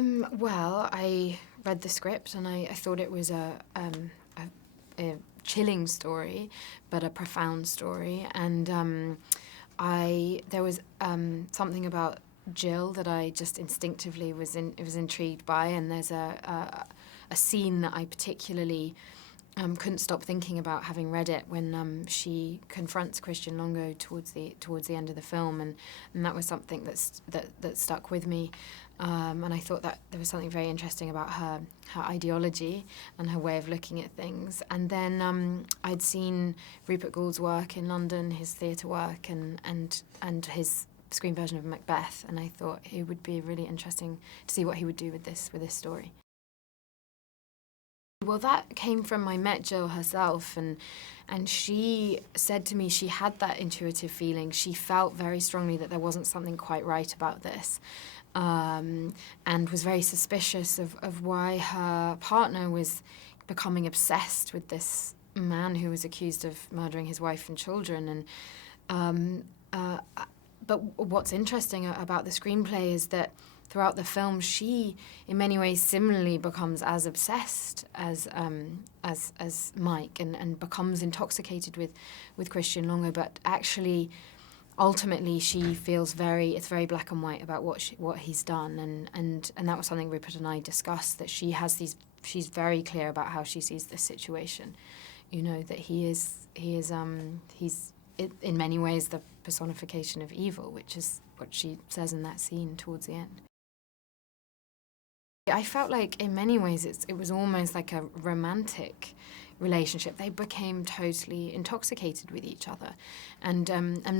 Well, I read the script and I thought it was a chilling story, but a profound story. And there was something about Jill that I just instinctively was intrigued by. And there's a scene that I particularly couldn't stop thinking about, having read it, when she confronts Christian Longo towards the end of the film, and that was something that stuck with me. And I thought that there was something very interesting about her ideology and her way of looking at things. And then I'd seen Rupert Gould's work in London, his theatre work, and his screen version of Macbeth, and I thought it would be really interesting to see what he would do with this story. Well, that came from, I met Jill herself, and she said to me she had that intuitive feeling. She felt very strongly that there wasn't something quite right about this, and was very suspicious of why her partner was becoming obsessed with this man who was accused of murdering his wife and children. But what's interesting about the screenplay is that throughout the film, she, in many ways, similarly becomes as obsessed as Mike, and becomes intoxicated with Christian Longo. But actually, ultimately, she feels it's very black and white about what he's done, and that was something Rupert and I discussed. That she's very clear about how she sees this situation. You know, that he's in many ways the personification of evil, which is what she says in that scene towards the end. I felt like, in many ways, it was almost like a romantic relationship. They became totally intoxicated with each other, and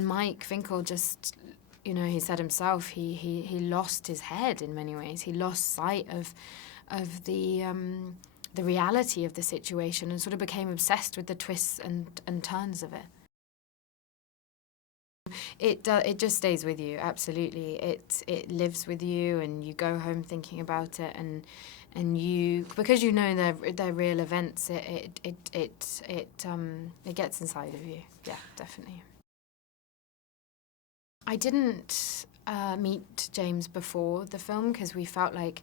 Mike Finkel just, you know, he said himself, he lost his head in many ways. He lost sight of the reality of the situation, and sort of became obsessed with the twists and turns of it. It just stays with you, absolutely. It lives with you, and you go home thinking about it, and you, because you know they're real events. It gets inside of you. Yeah, definitely. I didn't meet James before the film because we felt like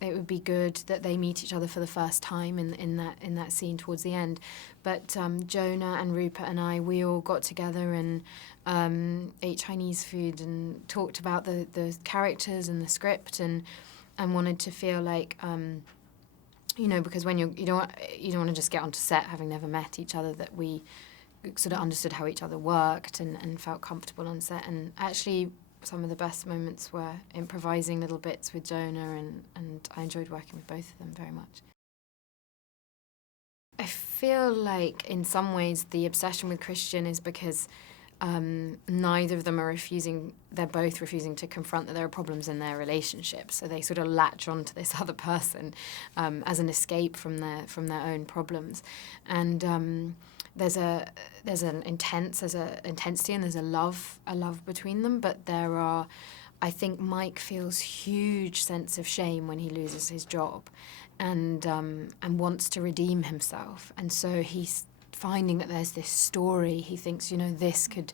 it would be good that they meet each other for the first time in that scene towards the end. But Jonah and Rupert and we all got together and ate Chinese food and talked about the characters and the script, and wanted to feel like, you know, because when you don't want to just get onto set having never met each other, that we sort of understood how each other worked and felt comfortable on set. And actually, some of the best moments were improvising little bits with Jonah, and I enjoyed working with both of them very much. I feel like, in some ways, the obsession with Christian is because neither of them they're both refusing to confront that there are problems in their relationship. So they sort of latch onto this other person as an escape from their own problems. And there's an intensity, and there's a love between them. But I think Mike feels huge sense of shame when he loses his job, and wants to redeem himself. And so he's finding that there's this story. He thinks, you know, this could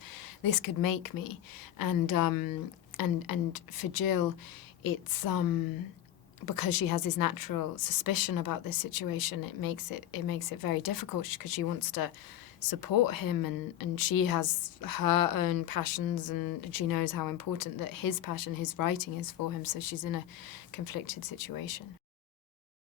make me. And for Jill, it's because she has this natural suspicion about this situation, it makes it very difficult, because she wants to support him, and she has her own passions, and she knows how important that his passion, his writing, is for him. So she's in a conflicted situation.